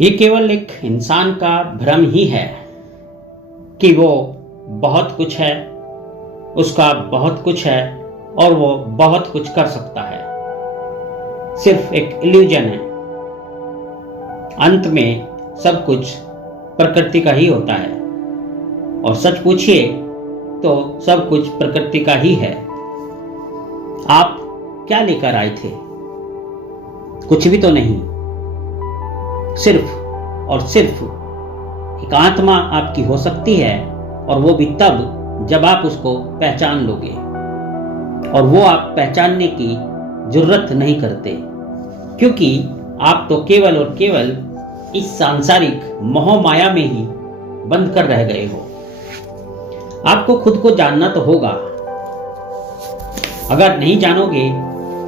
ये केवल एक इंसान का भ्रम ही है कि वो बहुत कुछ है, उसका बहुत कुछ है और वो बहुत कुछ कर सकता है। सिर्फ एक इल्यूजन है। अंत में सब कुछ प्रकृति का ही होता है और सच पूछिए तो सब कुछ प्रकृति का ही है। आप क्या लेकर आए थे? कुछ भी तो नहीं। सिर्फ और सिर्फ एक आत्मा आपकी हो सकती है, और वो भी तब जब आप उसको पहचान लोगे, और वो आप पहचानने की जरूरत नहीं करते, क्योंकि आप तो केवल और केवल इस सांसारिक मोह माया में ही बंद कर रह गए हो। आपको खुद को जानना तो होगा। अगर नहीं जानोगे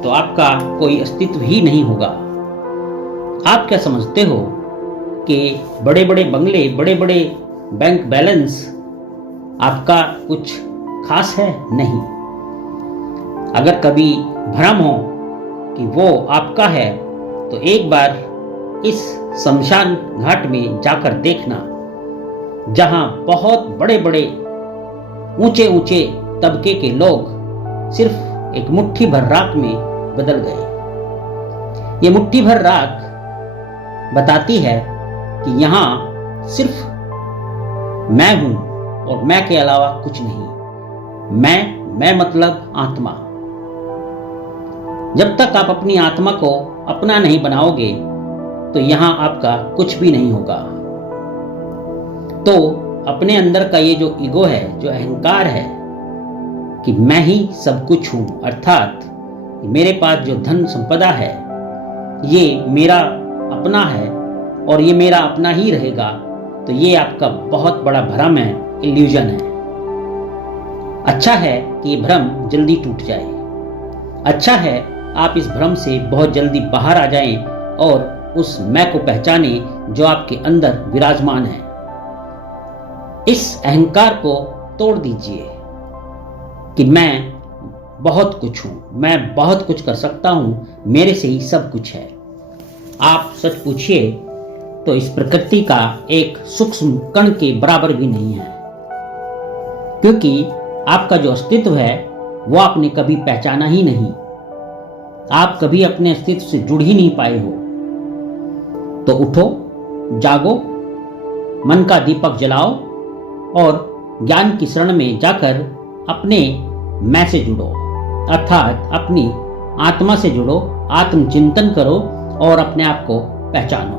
तो आपका कोई अस्तित्व ही नहीं होगा। आप क्या समझते हो कि बड़े बड़े बंगले, बड़े बड़े बैंक बैलेंस आपका कुछ खास है? नहीं। अगर कभी भ्रम हो कि वो आपका है तो एक बार इस शमशान घाट में जाकर देखना, जहां बहुत बड़े बड़े ऊंचे ऊंचे तबके के लोग सिर्फ एक मुट्ठी भर राख में बदल गए। ये मुट्ठी भर राख बताती है कि यहां सिर्फ मैं हूं और मैं के अलावा कुछ नहीं। मैं मतलब आत्मा। जब तक आप अपनी आत्मा को अपना नहीं बनाओगे तो यहां आपका कुछ भी नहीं होगा। तो अपने अंदर का ये जो ईगो है, जो अहंकार है कि मैं ही सब कुछ हूं, अर्थात मेरे पास जो धन संपदा है ये मेरा अपना है और ये मेरा अपना ही रहेगा, तो ये आपका बहुत बड़ा भ्रम है, इल्यूजन है। अच्छा है कि ये भ्रम जल्दी टूट जाए। अच्छा है आप इस भ्रम से बहुत जल्दी बाहर आ जाएं और उस मैं को पहचाने जो आपके अंदर विराजमान है। इस अहंकार को तोड़ दीजिए कि मैं बहुत कुछ हूं, मैं बहुत कुछ कर सकता हूं, मेरे से ही सब कुछ है। आप सच पूछिए तो इस प्रकृति का एक सूक्ष्म कण के बराबर भी नहीं है, क्योंकि आपका जो अस्तित्व है वो आपने कभी पहचाना ही नहीं। आप कभी अपने अस्तित्व से जुड़ ही नहीं पाए हो। तो उठो, जागो, मन का दीपक जलाओ और ज्ञान की शरण में जाकर अपने मैं से जुड़ो, अर्थात अपनी आत्मा से जुड़ो, आत्मचिंतन करो और अपने आप को पहचानो।